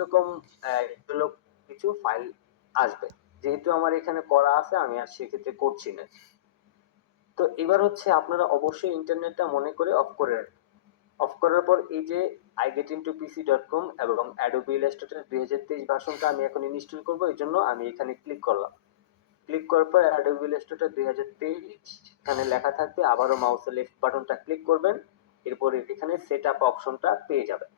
এরকম এগুলো কিছু ফাইল আসবে। যেহেতু আমার এখানে করা আছে আমি আর সেক্ষেত্রে করছি না। তো এবার হচ্ছে আপনারা অবশ্যই ইন্টারনেটটা মনে করে অফ করে রাখবেন। অফ করার পর এই যে igetintopc.com এবং Adobe Illustrator 2023 ভার্সনটা আমি এখন ইনস্টল করব, এই জন্য আমি এখানে ক্লিক করলাম। ক্লিক করার পর Adobe Illustrator 2023 এখানে লেখা থাকবে, আবারও মাউসের লেফট বাটনটা ক্লিক করবেন, এরপর এখানে সেট আপ অপশনটা পেয়ে যাবেন।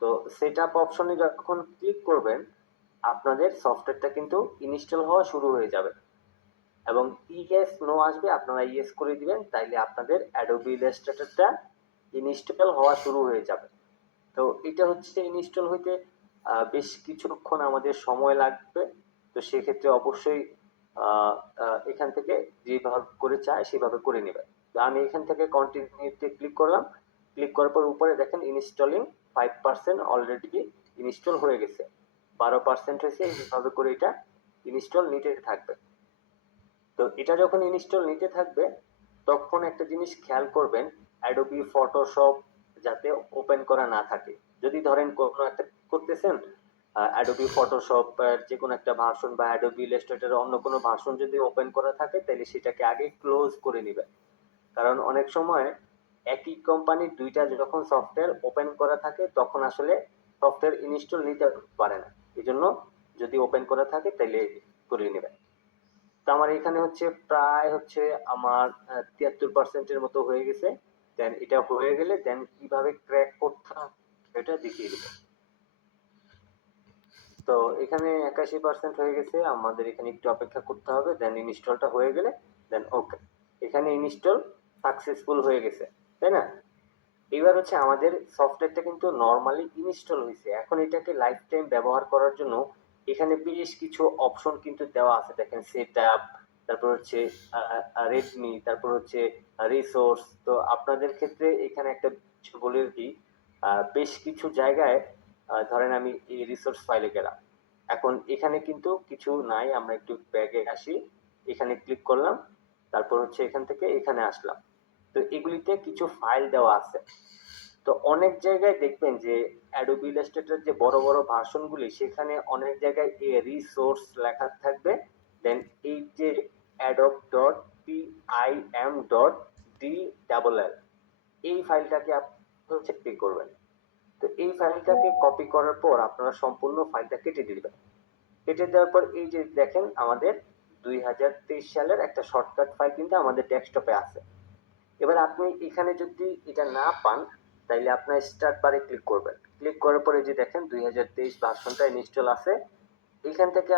তো সেট আপ অপশনে যখন ক্লিক করবেন আপনাদের সফটওয়্যারটা কিন্তু ইনস্টল হওয়া শুরু হয়ে যাবে এবং ইয়েস নো আসবে, আপনারা ইয়েস করে দিবেন, তাইলে আপনাদের Adobe Illustratorটা ইনস্টল হওয়া শুরু হয়ে যাবে। তো এটা হচ্ছে ইনস্টল হইতে বেশ কিছুক্ষণ আমাদের সময় লাগবে। তো সেক্ষেত্রে অবশ্যই এখান থেকে যেভাবে করে চায় সেভাবে করে নেবে। তো আমি এখান থেকে কন্টিনিউতে ক্লিক করলাম। ক্লিক করার পর উপরে দেখেন ইনস্টলিং 5% অলরেডি ইনস্টল হয়ে গেছে, 12% হয়েছে। এইভাবে করে এটা ইনস্টল নিতে থাকবে। তো এটা যখন ইনস্টল নিতে থাকবে তখন একটা জিনিস খেয়াল করবেন, অ্যাডোবি ফটোশপ যাতে ওপেন করা না থাকে। যদি ধরেন কোনো একটা করতেছেন, অ্যাডোবি ফটোশপ যে কোনো একটা ভার্সন বা অ্যাডোবি ইলাস্ট্রেটরের অন্য কোনো ভার্সন যদি ওপেন করা থাকে তাহলে সেটাকে আগে ক্লোজ করে নেবেন। কারণ অনেক সময় একই কোম্পানির দুইটা যখন সফটওয়্যার ওপেন করা থাকে তখন আসলে সফটওয়্যার ইনস্টল নিতে পারে না। এই জন্য যদি ওপেন করা থাকে তাহলে করে নেবেন। তো আমার এখানে হচ্ছে প্রায় হচ্ছে আমার 73% মতো হয়ে গেছে। দেন এটা হয়ে গেলে দেন কিভাবে ক্র্যাক করতে হবে সেটা দেখিয়ে দেবো। তো এখানে 81% হয়ে গেছে, আমাদের এখানে একটু অপেক্ষা করতে হবে। দেন ইনস্টলটা হয়ে গেলে দেন ওকে, এখানে ইনস্টল সাকসেসফুল হয়ে গেছে, তাই না? এবার হচ্ছে আমাদের সফটওয়্যারটা কিন্তু নরমালি ইনস্টল হয়েছে। এখন এটাকে লাইফ টাইম ব্যবহার করার জন্য এখানে বেশ কিছু অপশন কিন্তু দেওয়া আছে। দেখেন সেট আপ, তারপর হচ্ছে রেডমি, তারপর হচ্ছে রিসোর্স। তো আপনাদের ক্ষেত্রে এখানে একটা কিছু বলে দিই, বেশ কিছু জায়গায় ধরেন আমি এই রিসোর্স ফাইলে গেলাম, এখন এখানে কিন্তু কিছু নাই। আমরা একটু ব্যাগে আসি, এখানে ক্লিক করলাম, তারপর হচ্ছে এখান থেকে এখানে আসলাম। তো এগুলিতে কিছু ফাইল দেওয়া আছে। তো অনেক জায়গায় দেখবেন যে অ্যাডোবি ইলাস্ট্রেটর যে বড় বড় ভার্সনগুলি সেখানে অনেক জায়গায় এ রিসোর্স লেখা থাকবে। দেন এই যে adobe.pim.dll এই ফাইলটাকে আপনি চেক করবেন। তো এই ফাইলটাকে কপি করার পর আপনারা সম্পূর্ণ ফাইলটা কেটে দিবেন। কেটে দেওয়ার পর এই যে দেখেন আমাদের 2023 সালের একটা শর্টকাট ফাইল কিন্তু আমাদের ডেস্কটপে আছে। এবার আপনি এখানে যদি এটা না পান তাইলে আপনার স্টার্ট বারে ক্লিক করবেন। ক্লিক করার পরে যে দেখেন 2023 ভার্সনটা ইনস্টল আছে, এখান থেকে